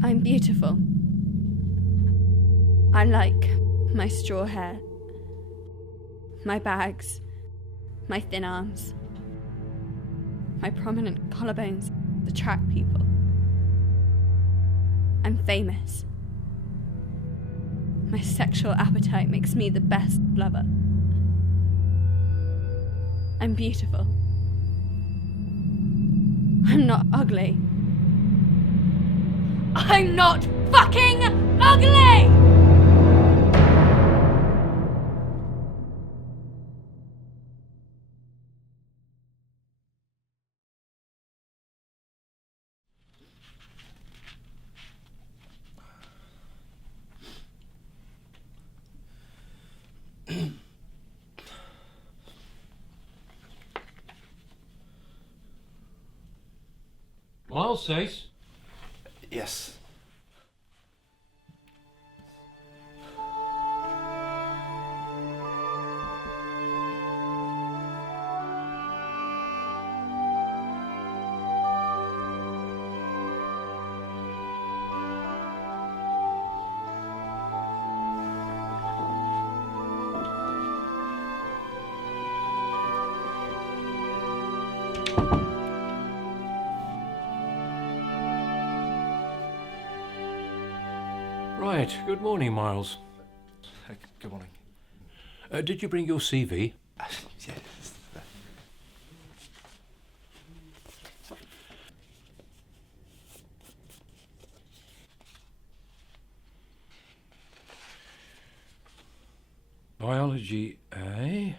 I'm beautiful. I like my straw hair, my bags, my thin arms, my prominent collarbones attract people. I'm famous. My sexual appetite makes me the best lover. I'm beautiful. I'm not ugly. I'm not fucking ugly! Miles Sayce? Yes. Right, good morning, Miles. Good morning. Did you bring your CV? Yes. Biology A,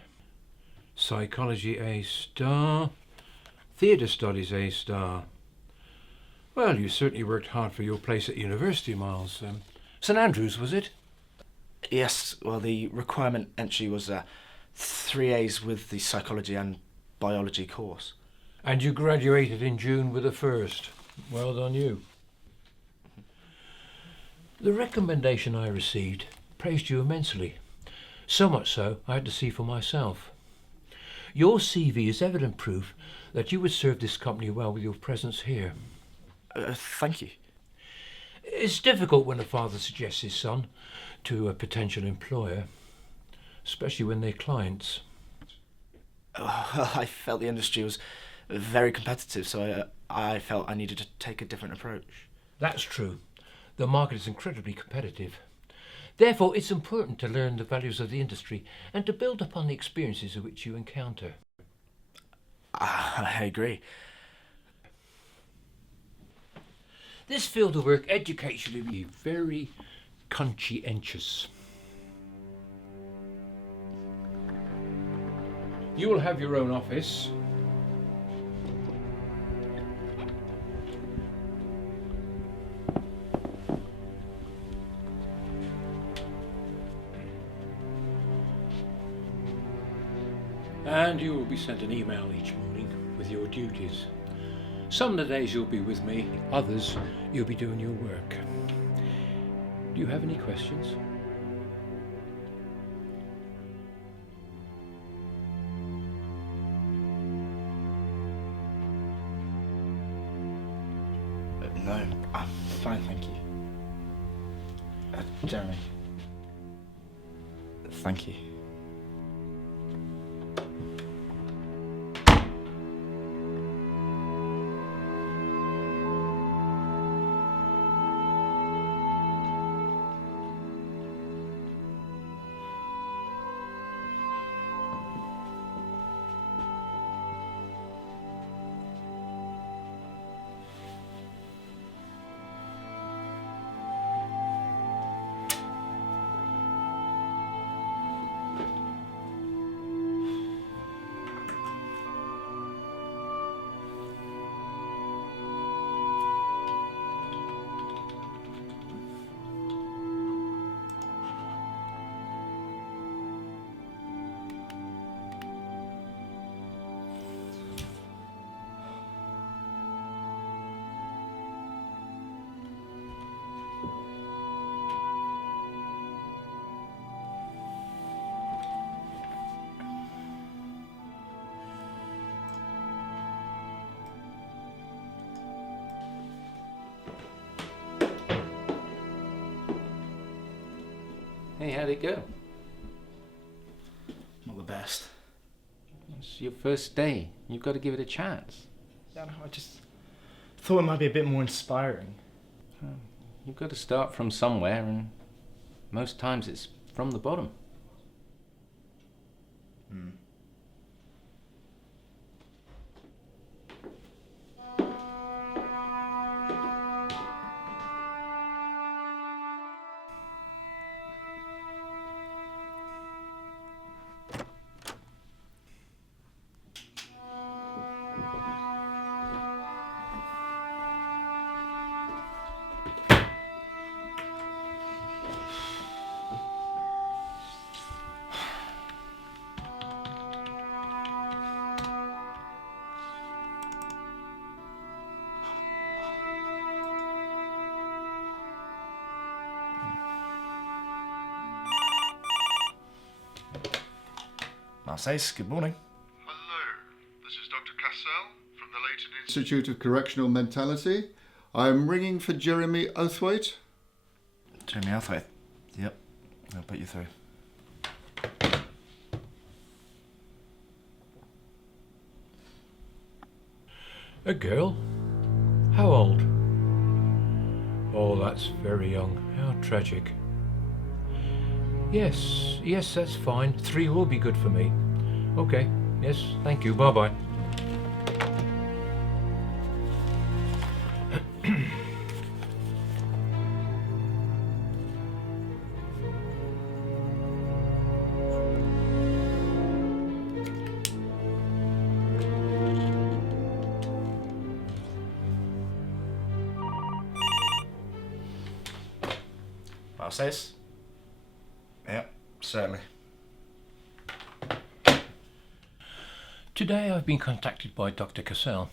Psychology A star, Theatre Studies A star. Well, you certainly worked hard for your place at university, Miles. St Andrews, was it? Yes, well, the requirement entry was 3 A's with the psychology and biology course. And you graduated in June with a first. Well done you. The recommendation I received praised you immensely. So much so, I had to see for myself. Your CV is evident proof that you would serve this company well with your presence here. Thank you. It's difficult when a father suggests his son to a potential employer, especially when they're clients. I felt the industry was very competitive, so I felt I needed to take a different approach. That's true. The market is incredibly competitive. Therefore, it's important to learn the values of the industry and to build upon the experiences of which you encounter. I agree. This field of work educates you to be very conscientious. You will have your own office. And you will be sent an email each morning with your duties. Some of the days you'll be with me, others you'll be doing your work. Do you have any questions? No, I'm fine, thank you. Jeremy. Thank you. Hey, how'd it go? Not the best. It's your first day. You've got to give it a chance. Yeah, no, I just thought it might be a bit more inspiring. You've got to start from somewhere, and most times it's from the bottom. Miles Sayce, good morning. Hello, this is Dr. Cassell from the Leighton Institute of Correctional Mentality. I'm ringing for Jeremy Outhwaite. Jeremy Outhwaite. Yep, I'll put you through. A girl? How old? Oh, that's very young. How tragic. Yes, that's fine. 3 will be good for me. Okay, yes, thank you. Bye-bye. Miles Sayce? Yep, certainly. Today I've been contacted by Dr. Cassell.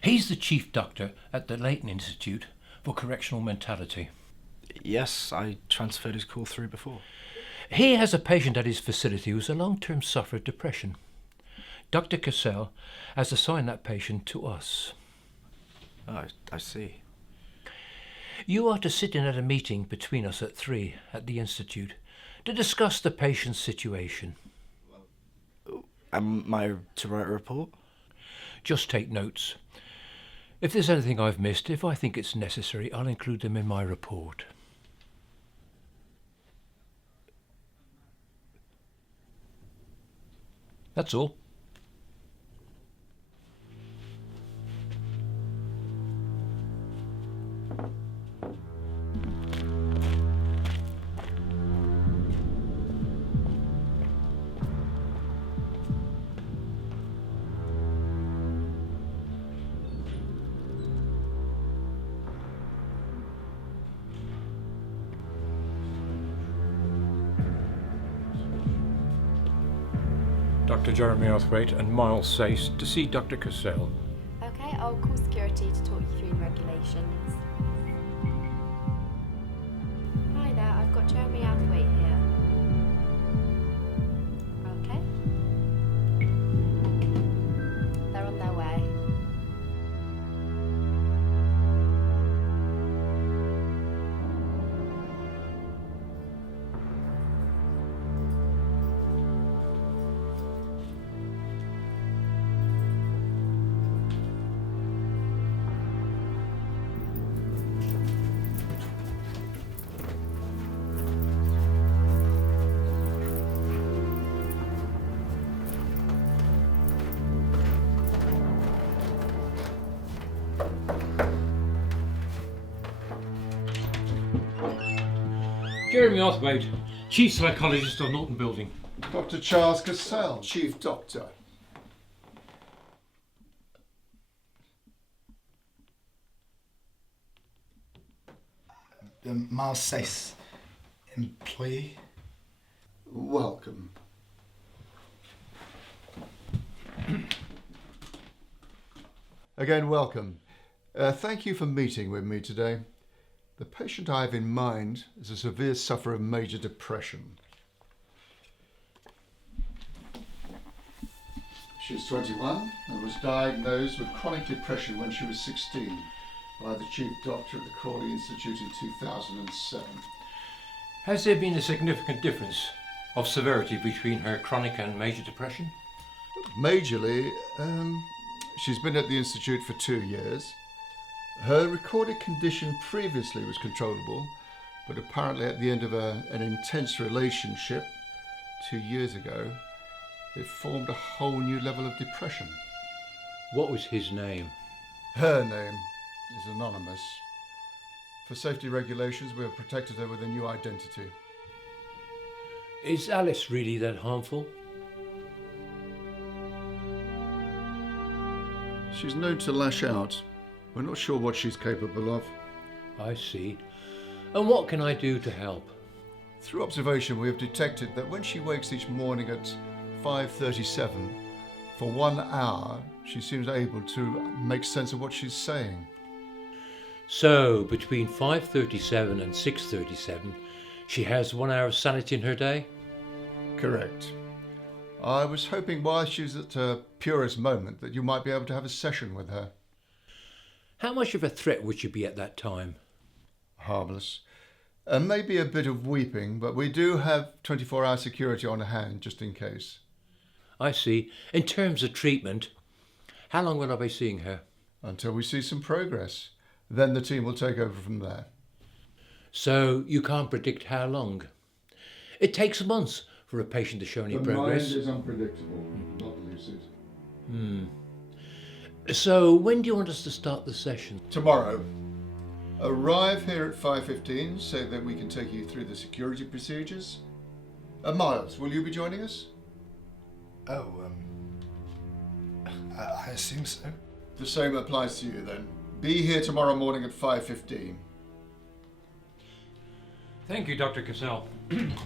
He's the chief doctor at the Leighton Institute for Correctional Mentality. Yes, I transferred his call through before. He has a patient at his facility who's a long-term sufferer of depression. Dr. Cassell has assigned that patient to us. Oh, I see. You are to sit in at a meeting between us at 3 at the Institute to discuss the patient's situation. Am I to write a report? Just take notes. If there's anything I've missed, if I think it's necessary, I'll include them in my report. That's all. Dr. Jeremy Outhwaite and Miles Sayce to see Dr. Cassell. Okay, I'll call security to talk you through the regulations. Hi there, I've got Jeremy Outhwaite here. Okay. They're on their way. Jeremy Outhwaite, Chief Psychologist of Norton Building. Dr. Charles Cassell, Chief Doctor. Miles Sayce, employee. Welcome. Again, welcome. Thank you for meeting with me today. The patient I have in mind is a severe sufferer of major depression. She is 21 and was diagnosed with chronic depression when she was 16 by the chief doctor at the Crawley Institute in 2007. Has there been a significant difference of severity between her chronic and major depression? Majorly, she's been at the Institute for 2 years. Her recorded condition previously was controllable, but apparently at the end of an intense relationship 2 years ago, it formed a whole new level of depression. What was his name? Her name is anonymous. For safety regulations, we have protected her with a new identity. Is Alice really that harmful? She's known to lash out. We're not sure what she's capable of. I see. And what can I do to help? Through observation, we have detected that when she wakes each morning at 5:37, for 1 hour, she seems able to make sense of what she's saying. So, between 5:37 and 6:37, she has 1 hour of sanity in her day? Correct. I was hoping while she's at her purest moment that you might be able to have a session with her. How much of a threat would she be at that time? Harmless. And maybe a bit of weeping, but we do have 24-hour security on hand just in case. I see. In terms of treatment, how long will I be seeing her? Until we see some progress. Then the team will take over from there. So you can't predict how long? It takes months for a patient to show any progress. The mind is unpredictable, not lucid. So when do you want us to start the session? Tomorrow. Arrive here at 5:15 so that we can take you through the security procedures. Miles, will you be joining us? I assume so. The same applies to you then. Be here tomorrow morning at 5:15. Thank you, Dr. Cassell.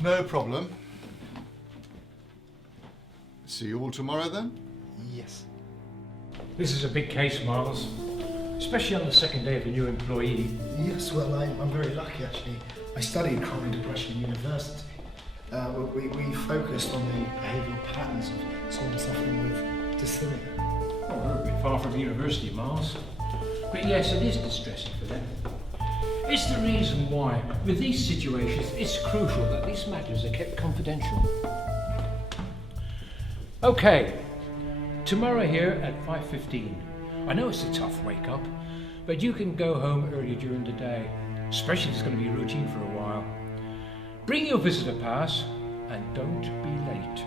No problem. See you all tomorrow then? Yes. This is a big case, Miles. Especially on the second day of a new employee. Yes, well, I'm very lucky actually. I studied chronic depression at university. We focused on the behavioural patterns of someone suffering with dysphonia. Oh, we're a bit far from university, Miles. But yes, it is distressing for them. It's the reason why, with these situations, it's crucial that these matters are kept confidential. Okay, tomorrow here at 5:15. I know it's a tough wake up, but you can go home early during the day, especially if it's going to be routine for a while. Bring your visitor pass and don't be late.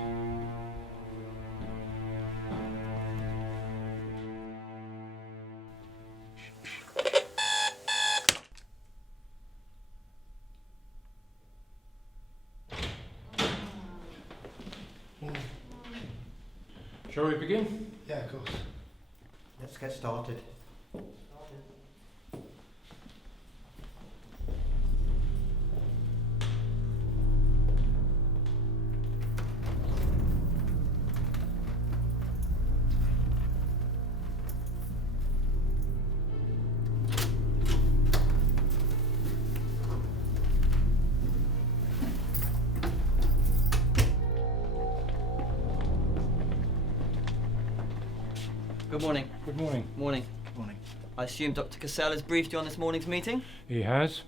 Shall we begin? Yeah, of course. Let's get started. Good morning. Good morning. Morning. Good morning. I assume Dr. Cassell has briefed you on this morning's meeting? He has.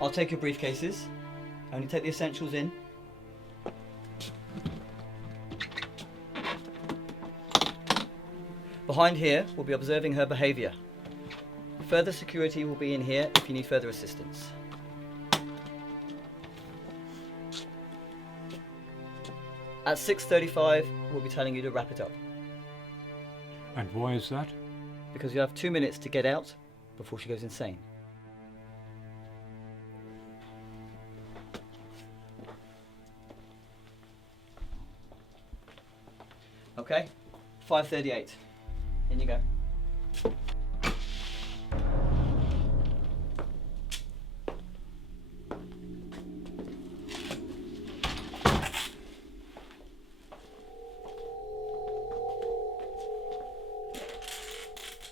I'll take your briefcases. Only take the essentials in. Behind here, we'll be observing her behaviour. Further security will be in here if you need further assistance. At 6:35, we'll be telling you to wrap it up. And why is that? Because you have 2 minutes to get out before she goes insane. Okay, 5:38. In you go.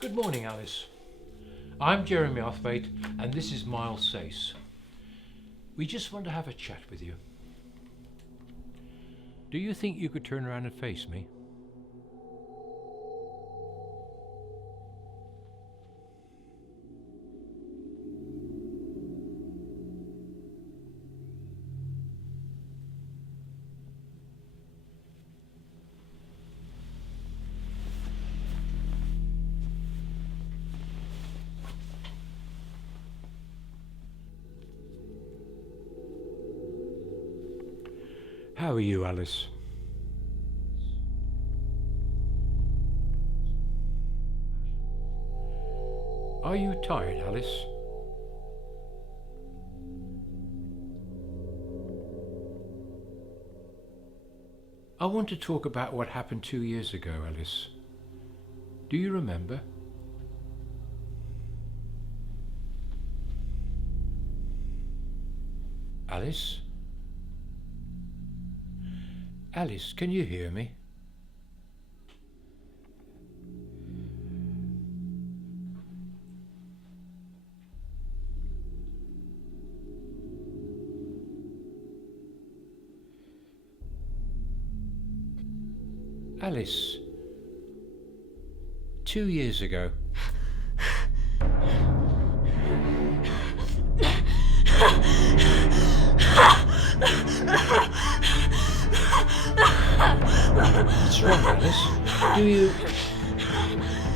Good morning, Alice. I'm Jeremy Outhwaite, and this is Miles Sayce. We just want to have a chat with you. Do you think you could turn around and face me? How are you, Alice? Are you tired, Alice? I want to talk about what happened 2 years ago, Alice. Do you remember? Alice? Alice, can you hear me? Alice, 2 years ago. What's wrong, Alice? Do you...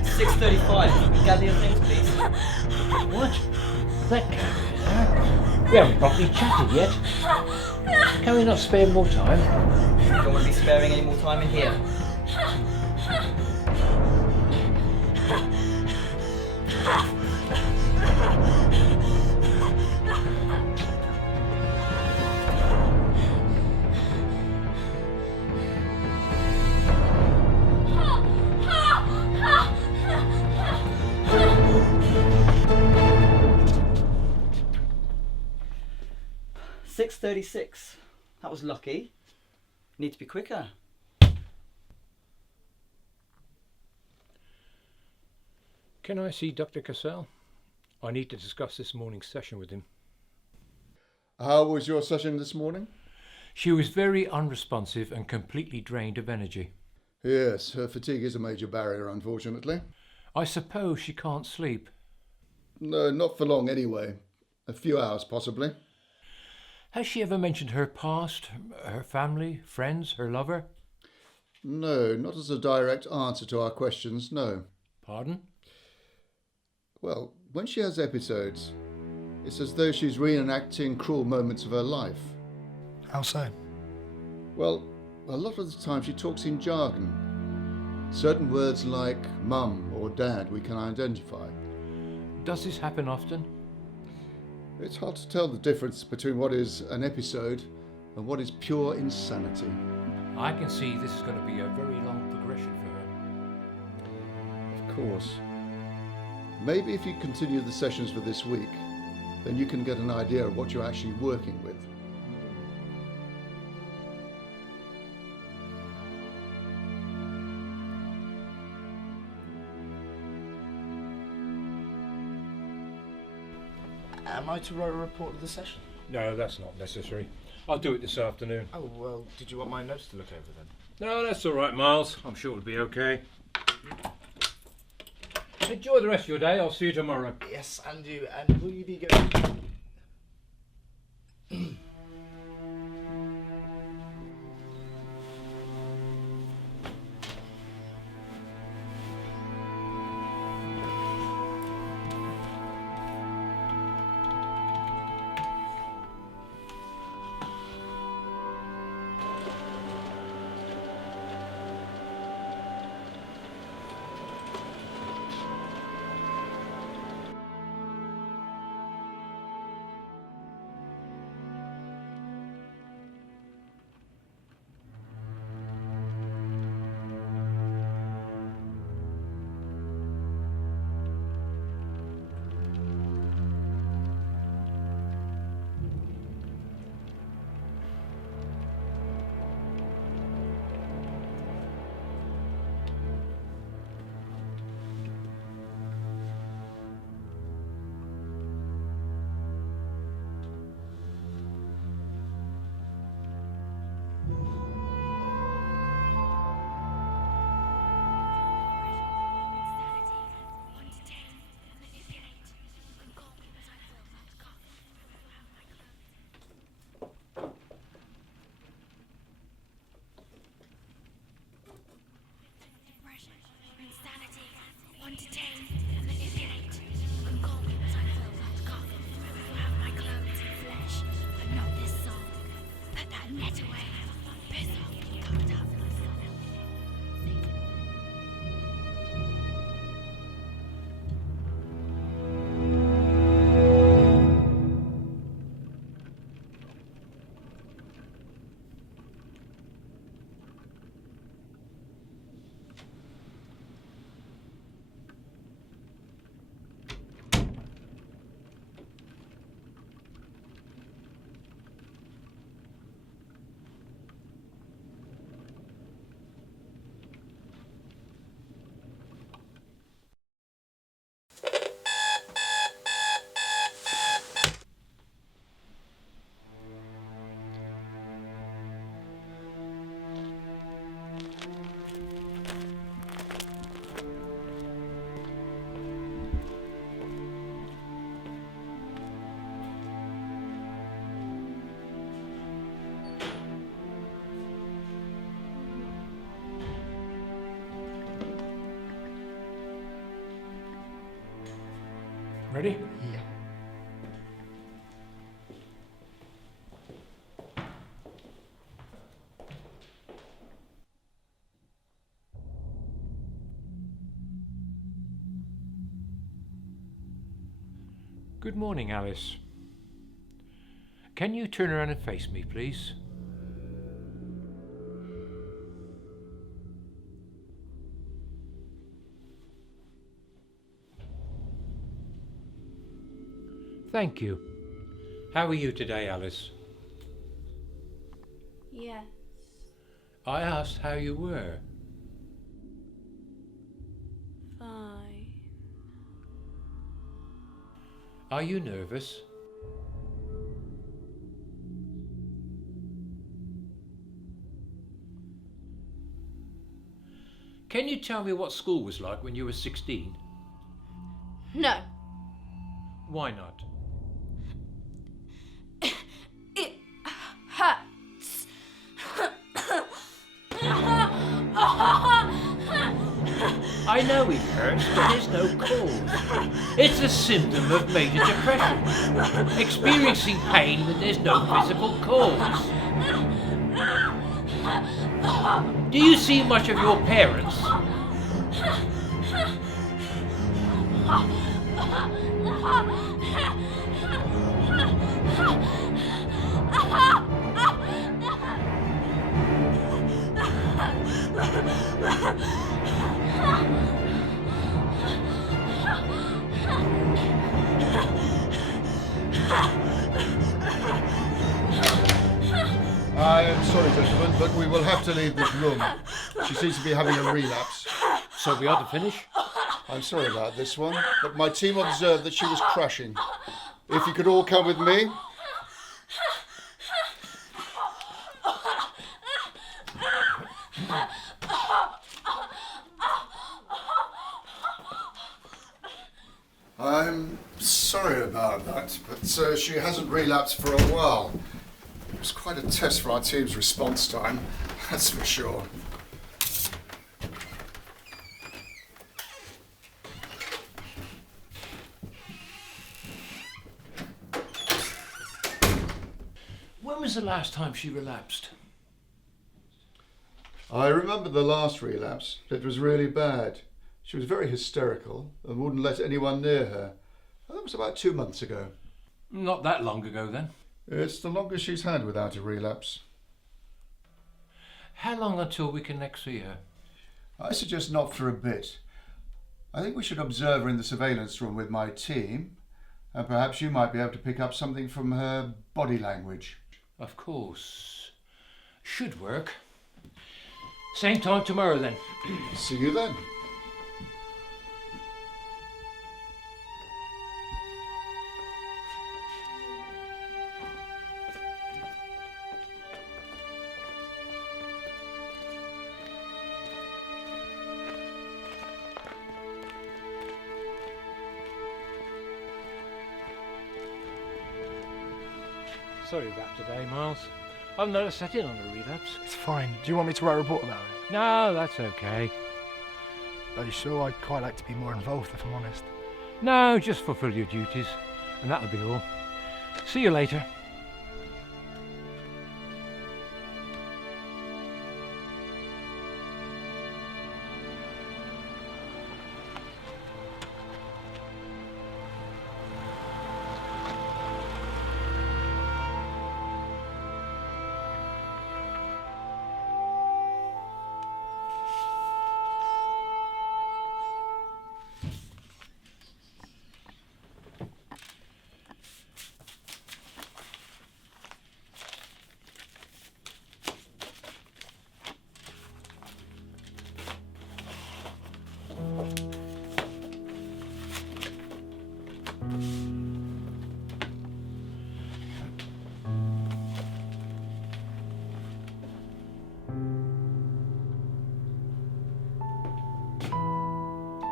6:35. Gather your things, please. What? That can't be that. We haven't properly chatted yet. Can we not spare more time? Don't want to be sparing any more time in here. $6:36. That was lucky. Need to be quicker. Can I see Dr. Cassell? I need to discuss this morning's session with him. How was your session this morning? She was very unresponsive and completely drained of energy. Yes, her fatigue is a major barrier, unfortunately. I suppose she can't sleep. No, not for long anyway. A few hours, possibly. Has she ever mentioned her past, her family, friends, her lover? No, not as a direct answer to our questions, no. Pardon? Well, when she has episodes, it's as though she's reenacting cruel moments of her life. How so? Well, a lot of the time she talks in jargon. Certain words like mum or dad we can identify. Does this happen often? It's hard to tell the difference between what is an episode and what is pure insanity. I can see this is going to be a very long progression for her. Of course. Maybe if you continue the sessions for this week, then you can get an idea of what you're actually working with. Am I to write a report of the session? No, that's not necessary. I'll do it this afternoon. Oh, well, did you want my notes to look over then? No, that's all right, Miles. I'm sure it'll be okay. Enjoy the rest of your day. I'll see you tomorrow. Yes, and you. And will you be going? Ready? Yeah. Good morning, Alice. Can you turn around and face me, please? Thank you. How are you today, Alice? Yes. I asked how you were. Fine. Are you nervous? Can you tell me what school was like when you were 16? No. Why not? It hurts. I know it hurts, but there's no cause. It's a symptom of major depression. Experiencing pain when there's no physical cause. Do you see much of your parents? I am sorry, gentlemen, but we will have to leave this room. She seems to be having a relapse. So we ought to finish? I'm sorry about this one, but my team observed that she was crashing. If you could all come with me. I'm sorry about that, but she hasn't relapsed for a while. It was quite a test for our team's response time, that's for sure. When was the last time she relapsed? I remember the last relapse. It was really bad. She was very hysterical and wouldn't let anyone near her. That was about 2 months ago. Not that long ago, then. It's the longest she's had without a relapse. How long until we can next see her? I suggest not for a bit. I think we should observe her in the surveillance room with my team, and perhaps you might be able to pick up something from her body language. Of course. Should work. Same time tomorrow, then. See you then. Sorry about today, Miles. I've not set in on a relapse. It's fine. Do you want me to write a report about it? No, that's okay. Are you sure? I'd quite like to be more involved, if I'm honest. No, just fulfill your duties, and that'll be all. See you later.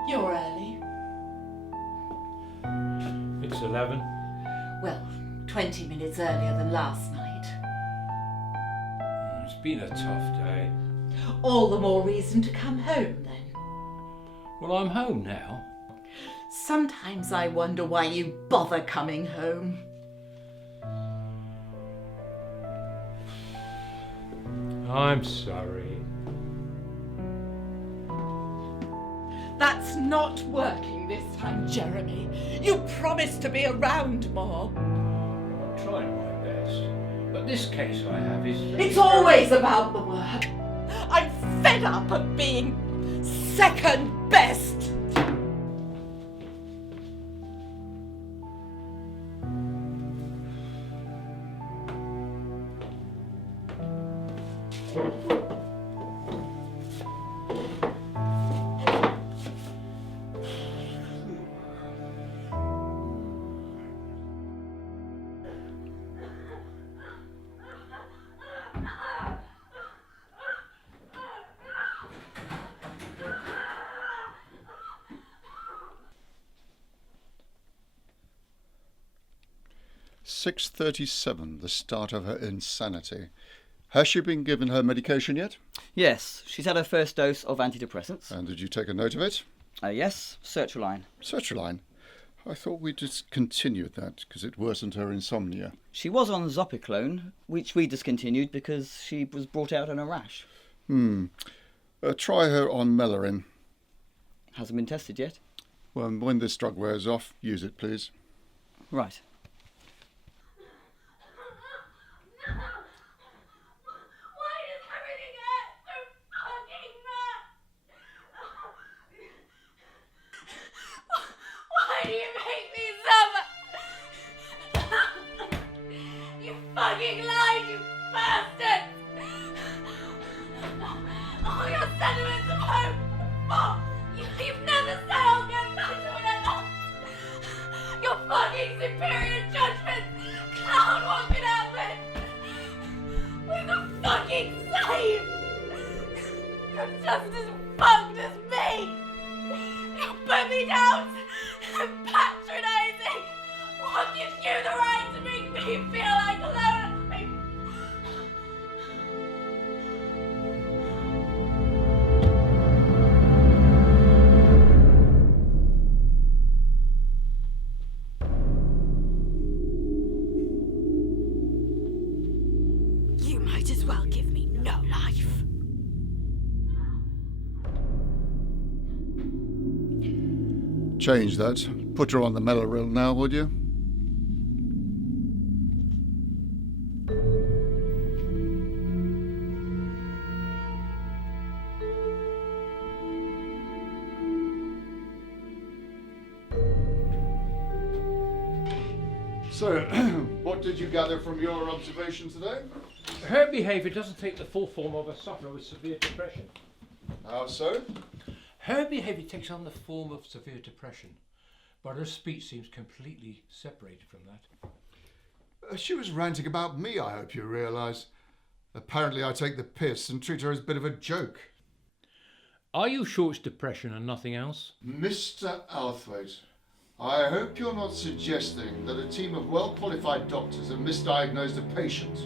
You're early. It's 11. Well, 20 minutes earlier than last night. It's been a tough day. All the more reason to come home then. Well, I'm home now. Sometimes I wonder why you bother coming home. I'm sorry. That's not working this time, Jeremy. You promised to be around more. I'm trying my best. But this case I have is... It's always about the work. I'm fed up of being second best. .37, the start of her insanity. Has she been given her medication yet? Yes, she's had her first dose of antidepressants. And did you take a note of it? Yes, sertraline. Sertraline? I thought we discontinued that because it worsened her insomnia. She was on zopiclone, which we discontinued because she was brought out in a rash. Try her on Melarin. Hasn't been tested yet. Well, when this drug wears off, use it, please. Right. Why do you make me suffer? You fucking lied, you bastard! All your sentiments of hope, you've never said I'll get back to what I lost. Your fucking superior judgment, clown walking out with. We're the fucking same. You're just as fucked as me. You put me down and patronizing. What gives you the right to make me feel like a loner? You might as well give me no life. Change that. Put her on the Mellaril now, would you? So, what did you gather from your observation today? Her behaviour doesn't take the full form of a sufferer with severe depression. How so? Her behaviour takes on the form of severe depression, but her speech seems completely separated from that. She was ranting about me, I hope you realise. Apparently I take the piss and treat her as a bit of a joke. Are you sure it's depression and nothing else? Mr. Outhwaite, I hope you're not suggesting that a team of well-qualified doctors have misdiagnosed a patient.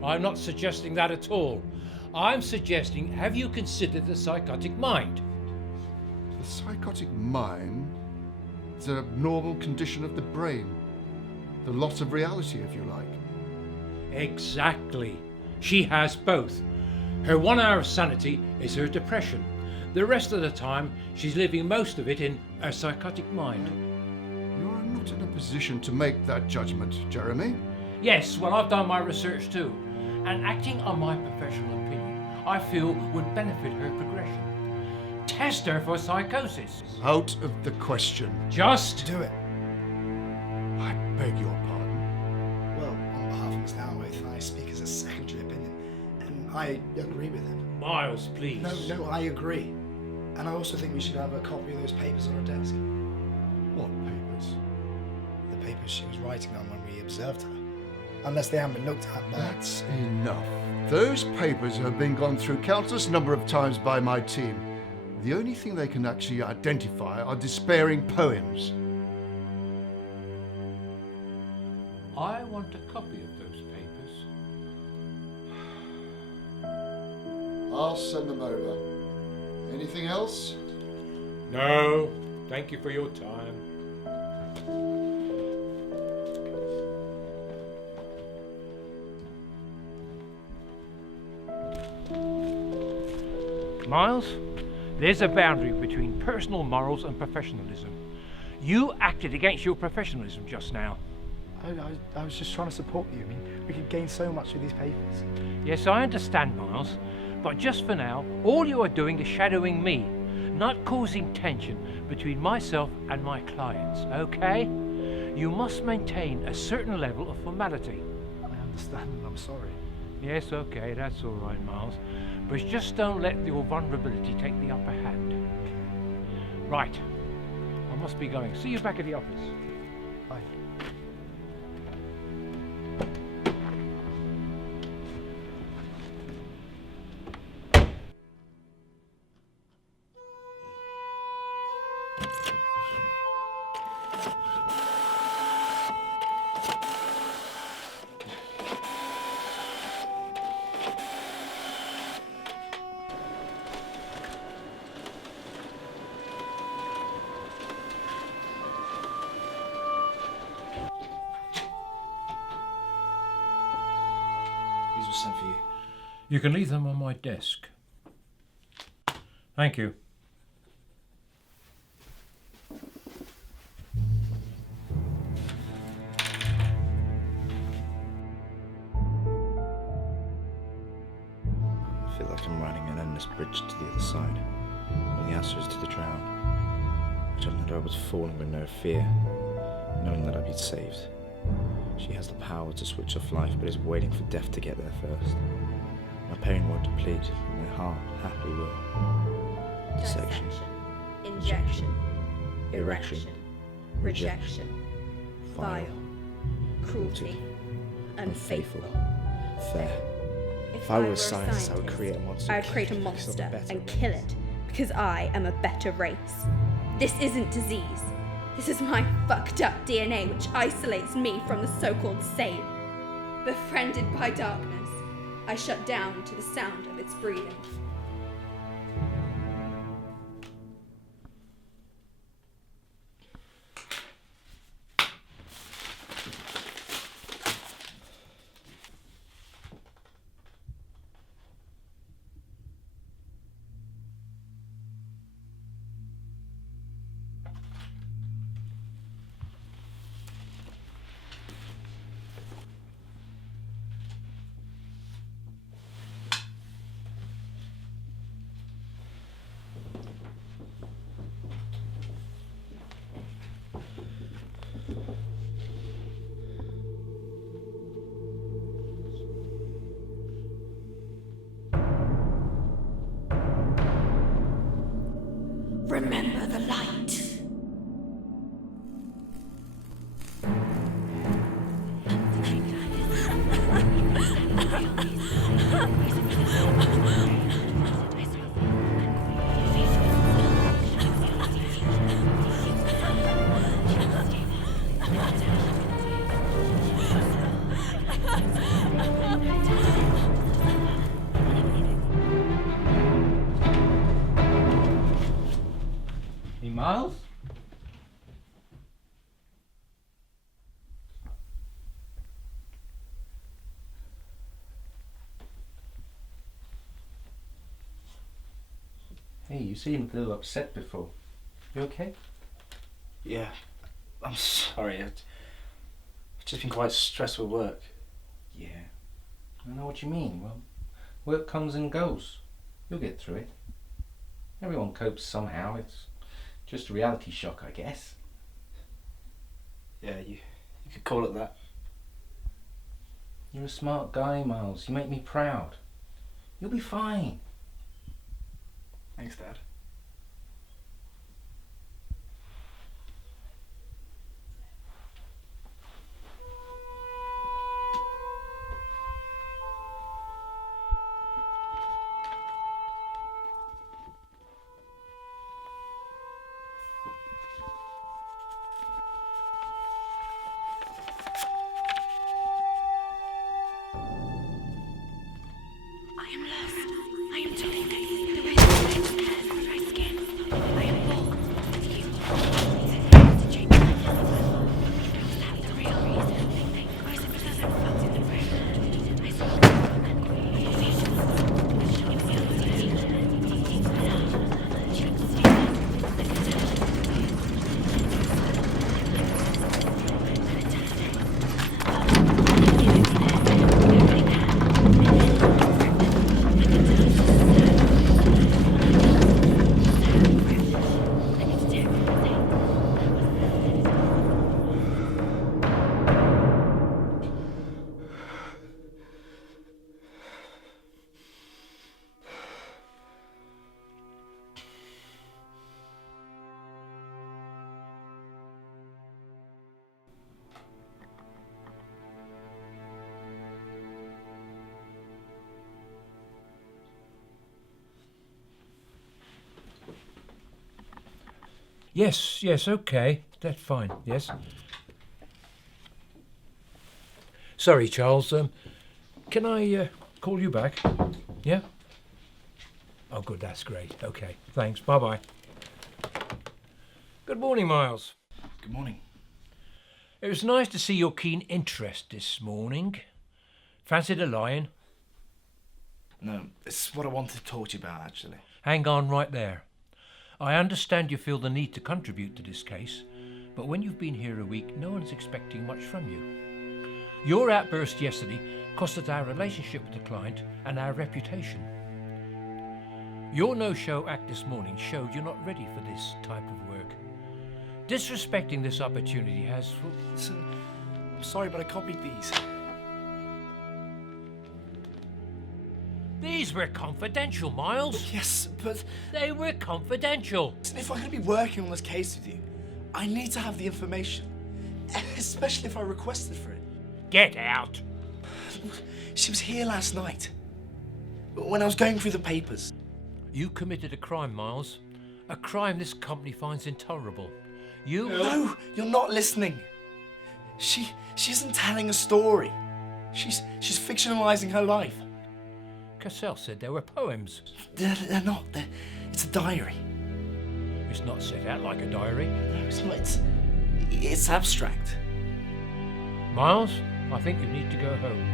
I'm not suggesting that at all. I'm suggesting, have you considered the psychotic mind? The psychotic mind is an abnormal condition of the brain. The loss of reality, if you like. Exactly. She has both. Her 1 hour of sanity is her depression. The rest of the time, she's living most of it in a psychotic mind. You're not in a position to make that judgment, Jeremy. Yes, well, I've done my research too. And acting on my professional opinion, I feel would benefit her progression. Test her for psychosis. Out of the question. Just Do it. I beg your pardon. Well, on behalf of Mr. Outhwaite, I speak as a secondary opinion, and I agree with him. Miles, please. No, I agree. And I also think we should have a copy of those papers on her desk. What papers? The papers she was writing on when we observed her. Unless they haven't been looked at by... That's enough. Those papers have been gone through countless number of times by my team. The only thing they can actually identify are despairing poems. I want a copy of those papers. I'll send them over. Anything else? No, thank you for your time. Miles, there's a boundary between personal morals and professionalism. You acted against your professionalism just now. I was just trying to support you. I mean, we could gain so much with these papers. Yes, I understand, Miles, but just for now, all you are doing is shadowing me, not causing tension between myself and my clients, okay? You must maintain a certain level of formality. I understand, and I'm sorry. Yes, okay, that's all right, Miles. But just don't let your vulnerability take the upper hand. Right. I must be going. See you back at the office. Bye. These were sent for you. You can leave them on my desk. Thank you. I feel like I'm riding an endless bridge to the other side, where the answer is to the drown. I told her I was falling with no fear, knowing that I'd be saved. She has the power to switch off life, but is waiting for death to get there first. My pain won't deplete, but my heart happily will. Dissection, Injection. erection, Rejection. vile, Cruelty. unfaithful, fair. If I were a scientist, I would create a monster. I would create a because I'm monster better and race. kill it because I am a better race. This isn't disease. This is my fucked up DNA which isolates me from the so-called sane. Befriended by darkness, I shut down to the sound of its breathing. Remember the light. Hey, Miles? Hey, you seemed a little upset before. You okay? Yeah, I'm sorry. It's just been quite stressful work. Yeah. I know what you mean. Well, work comes and goes. You'll get through it. Everyone copes somehow. It's just a reality shock, I guess. Yeah, you could call it that. You're a smart guy, Miles. You make me proud. You'll be fine. Thanks, Dad. I am lost. I am totally. The way Yes, okay. That's fine, yes. Sorry, Charles. Can I call you back? Yeah? Oh, good, that's great. Okay, thanks. Bye-bye. Good morning, Miles. Good morning. It was nice to see your keen interest this morning. Fancied a lion? No, it's what I wanted to talk to you about, actually. Hang on right there. I understand you feel the need to contribute to this case, but when you've been here a week, no one's expecting much from you. Your outburst yesterday cost us our relationship with the client and our reputation. Your no-show act this morning showed you're not ready for this type of work. Disrespecting this opportunity has... Listen, I'm sorry, but I copied these. These were confidential, Miles. Yes, but... They were confidential. Listen, if I'm going to be working on this case with you, I need to have the information. Especially if I requested for it. Get out. She was here last night. When I was going through the papers. You committed a crime, Miles. A crime this company finds intolerable. You... No, you're not listening. She isn't telling a story. She's fictionalizing her life. Cassell said there were poems. They're not. It's a diary. It's not set out like a diary. No, it's not. It's abstract. Miles, I think you need to go home.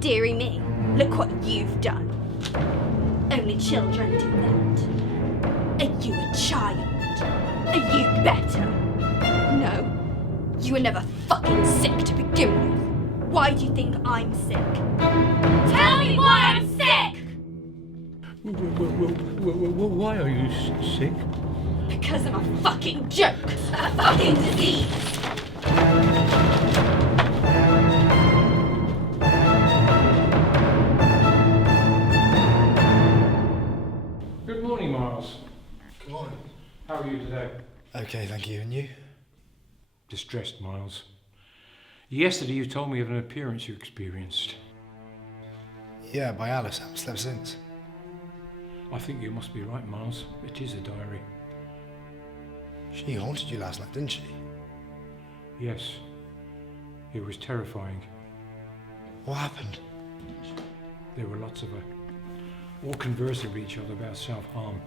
Dearie me, look what you've done. Only children do that. Are you a child? Are you better? No. You were never fucking sick to begin with. Why do you think I'm sick? Tell me why I'm sick! Why are you sick? Because I'm a fucking joke. A fucking disease. Good morning, Miles. Good morning. How are you today? Okay, thank you. And you? Distressed, Miles. Yesterday you told me of an appearance you experienced. Yeah, by Alice. I haven't slept since. I think you must be right, Miles. It is a diary. She haunted you last night, didn't she? Yes. It was terrifying. What happened? There were lots of her. All conversing with each other about self-harm.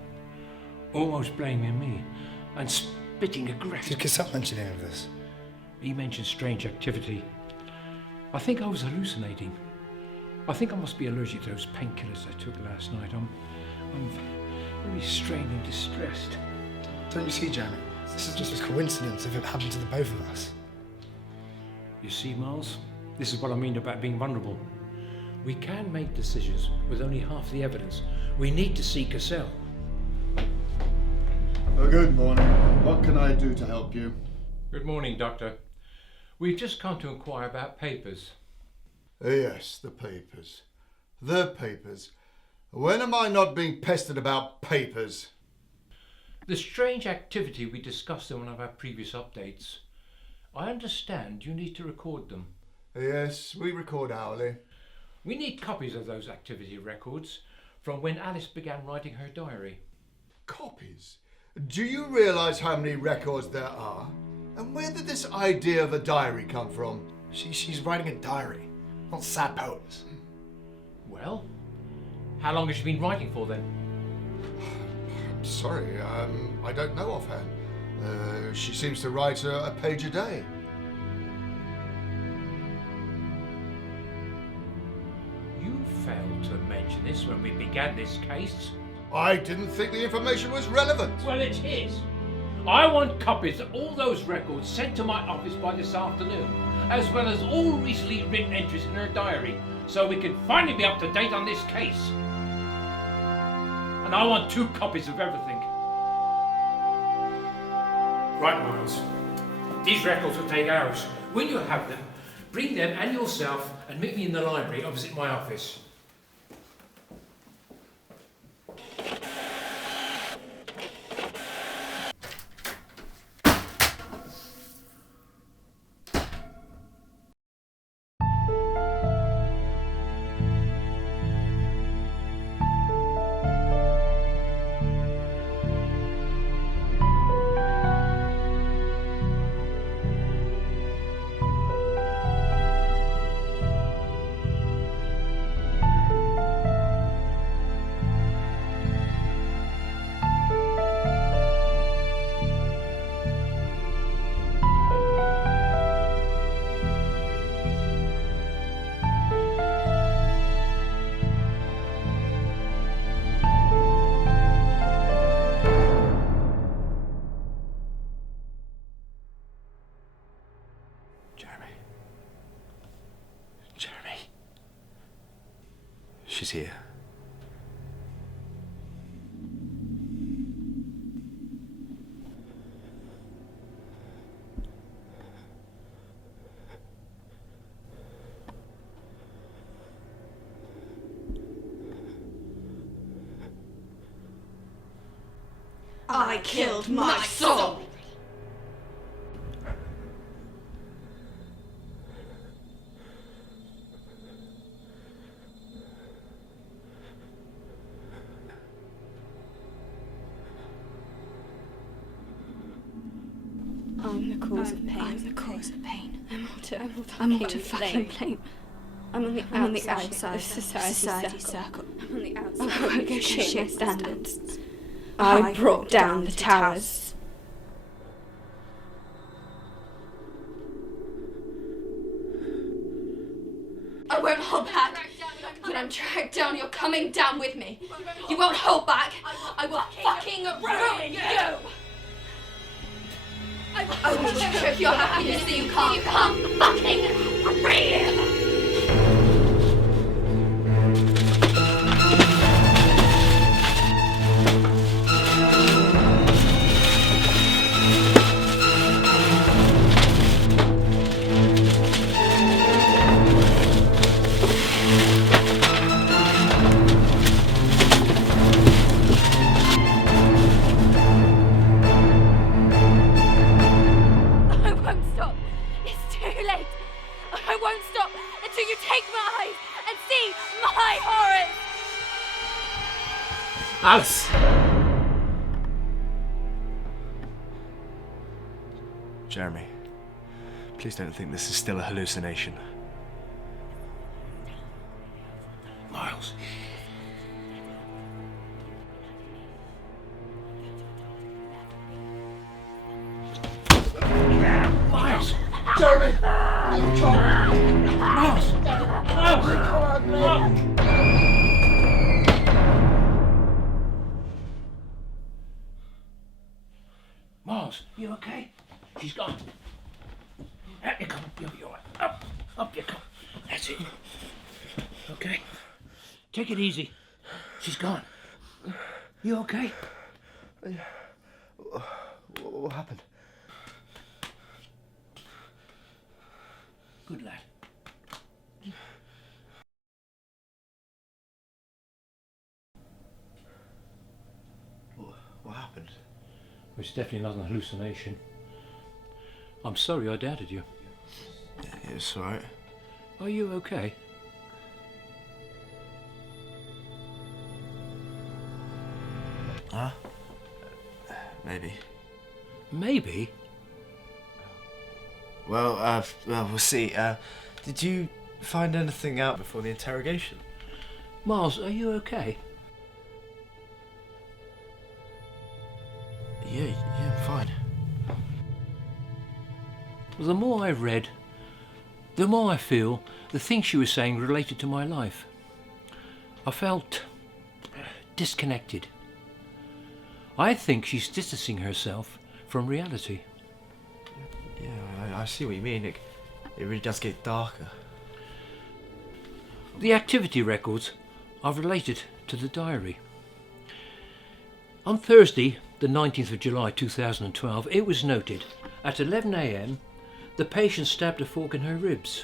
Almost blaming me. And spitting aggressive. Did Cassell mention any of this? He mentioned strange activity. I think I was hallucinating. I think I must be allergic to those painkillers I took last night. I'm very strained and distressed. Don't you see, Jeremy? This is just a coincidence if it happened to the both of us. You see, Miles? This is what I mean about being vulnerable. We can make decisions with only half the evidence. We need to see Cassell. Good morning. What can I do to help you? Good morning, Doctor. We've just come to inquire about papers. Yes, the papers. The papers. When am I not being pestered about papers? The strange activity we discussed in one of our previous updates. I understand you need to record them. Yes, we record hourly. We need copies of those activity records from when Alice began writing her diary. Copies? Do you realise how many records there are? And where did this idea of a diary come from? She's writing a diary, not sad poems. Well, how long has she been writing for then? Sorry, I don't know offhand. She seems to write a page a day. You failed to mention this when we began this case. I didn't think the information was relevant. Well, it is. I want copies of all those records sent to my office by this afternoon, as well as all recently written entries in her diary, so we can finally be up to date on this case. And I want 2 copies of everything. Right, Miles. These records will take hours. When you have them, bring them and yourself and meet me in the library opposite my office. She's here. I killed my soul! I'm the cause of pain. I'm the cause of pain. I'm all to fucking blame. I'm on the outside of society circle. I'm on the outside. I won't negotiate my standards. I brought down the towers. I won't hold back. When I'm tracked down, you're coming down with me. You won't hold back. I will fucking ruin you. I will strip your happiness that you can't fucking real. Alice! Jeremy, please don't think this is still a hallucination. Miles. Miles! Jeremy! Miles! Miles! Miles, you okay? She's gone. Up you come. You'll be all right. Up you come. That's it. Okay? Take it easy. She's gone. You okay? What happened? Good lad. What happened? It's definitely not an hallucination. I'm sorry I doubted you. Yeah, it's alright. Are you okay? Huh? Maybe. Maybe? Well, we'll see. Did you find anything out before the interrogation? Miles, are you okay? Yeah, I'm fine. Well, the more I read, the more I feel the things she was saying related to my life. I felt disconnected. I think she's distancing herself from reality. Yeah, I see what you mean. It really does get darker. The activity records are related to the diary. On Thursday, the 19th of July 2012, it was noted at 11 a.m. the patient stabbed a fork in her ribs.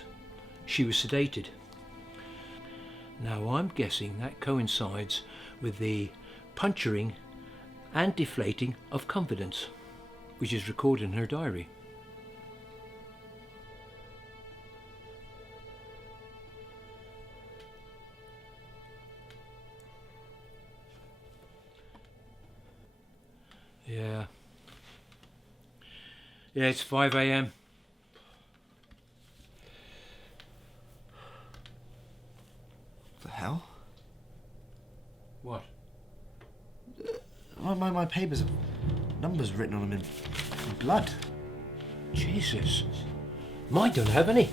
She was sedated. Now I'm guessing that coincides with the puncturing and deflating of confidence, which is recorded in her diary. Yeah, it's 5 a.m. The hell? What? My papers have numbers written on them in blood. Jesus. Mine don't have any.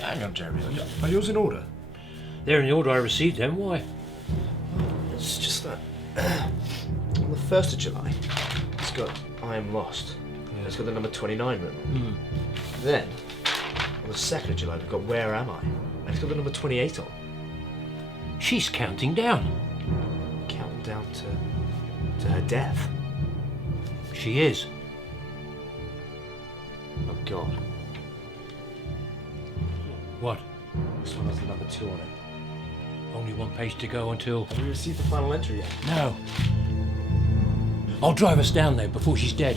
Hang on, Jeremy. Are yours in order? They're in the order I received them. Why? It's just that on the 1st of July, it's got I am lost. Yeah. It's got the number 29 written. Then, on the 2nd of July, we've got where am I? And it's got the number 28 on. She's counting down. Counting down to her death. She is. Oh, God. What? This one has the number 2 on it. Only one page to go until... Have we received the final entry yet? No. I'll drive us down there before she's dead.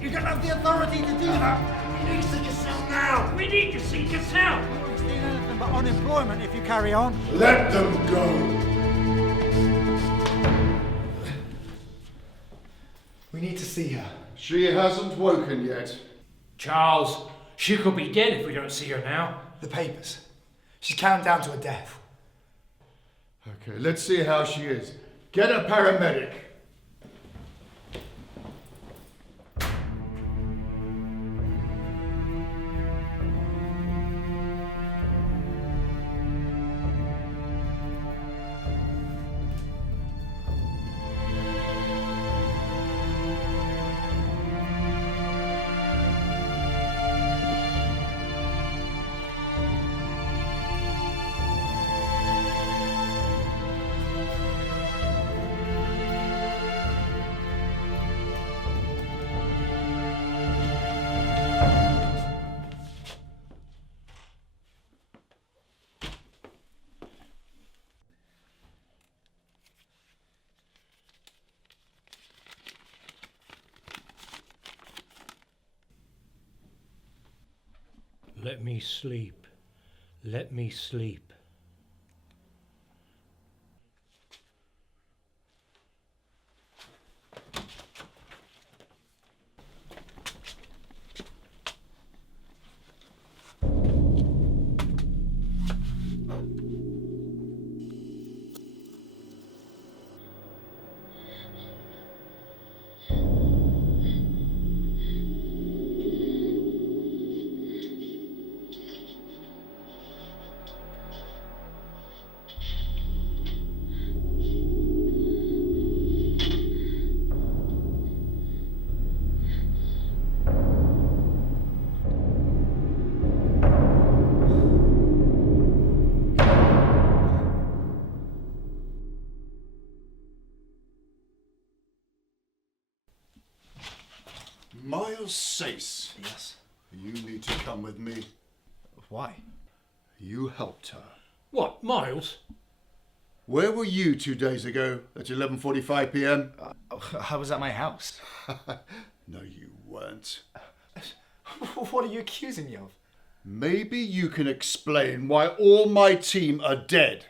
You don't have the authority to do that. We need to seek us out now. We need to seek us out. It's anything but unemployment if you carry on. Let them go. We need to see her. She hasn't woken yet. Charles, she could be dead if we don't see her now. The papers. She's counting down to her death. Okay, let's see how she is. Get a paramedic. Let me sleep. Let me sleep. Miles Sayce. Yes. You need to come with me. Why? You helped her. What, Miles? Where were you 2 days ago at 11:45 p.m.? I was at my house. No, you weren't. What are you accusing me of? Maybe you can explain why all my team are dead.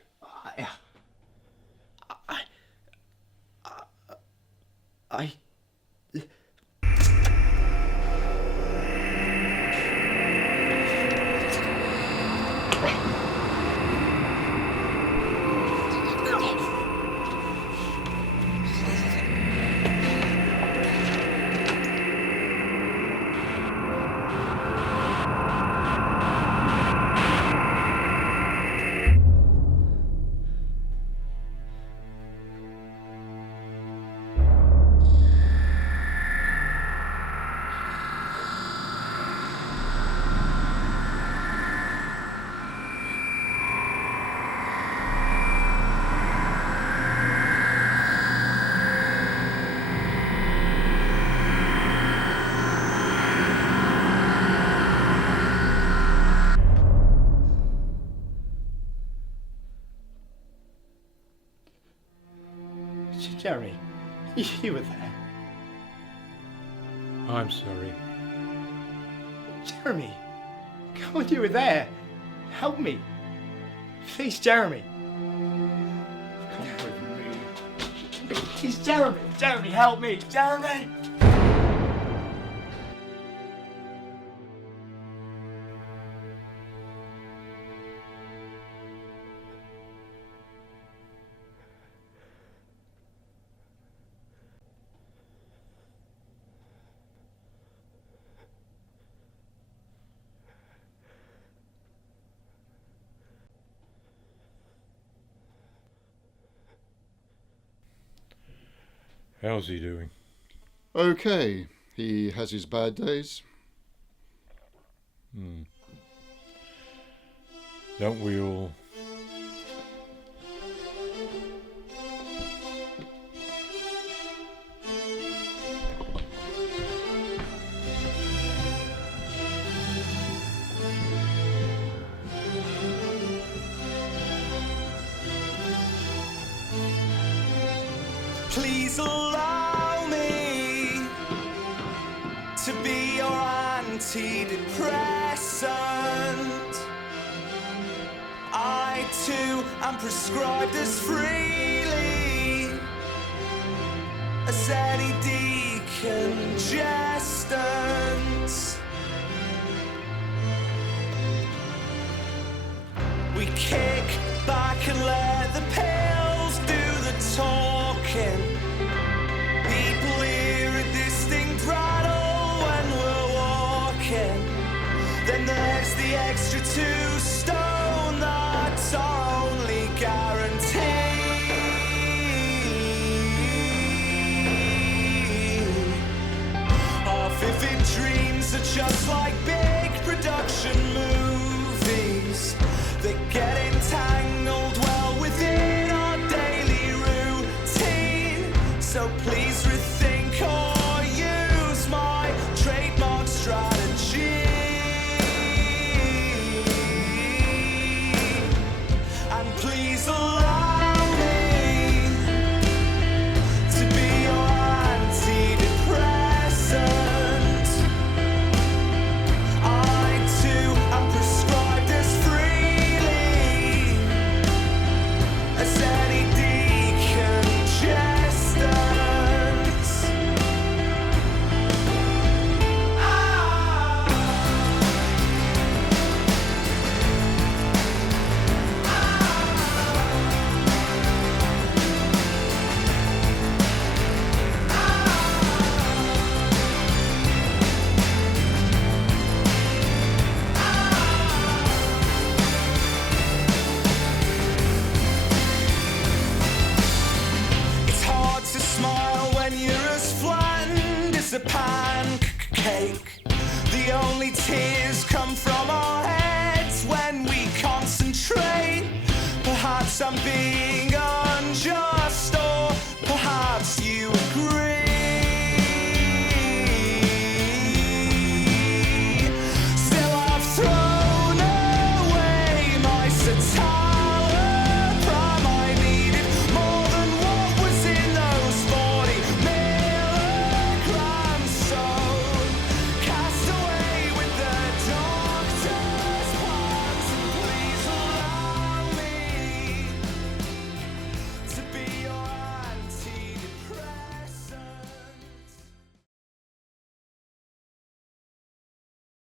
Jeremy, you were there. I'm sorry. Jeremy, come on, you were there. Help me. Please, Jeremy. Come with me. Please, Jeremy. Jeremy, help me. Jeremy. How's he doing? Okay, he has his bad days. Don't we all? Please allow me to be your antidepressant. I too am prescribed as freely as any decongestants. We kick back and let the pills do the talking. People hear a distinct rattle when we're walking. Then there's the extra 2 stone that's our only guarantee. Our vivid dreams are just like big production movies that get entangled well within our daily routine. So please rethink or use my trademark strategy. And please allow me to be your antidepressant. I too am prescribed as freely as any decongestants. It's hard to smile when you're as flattened as a pancake. The only tears come from our heads when we concentrate. Perhaps I'm being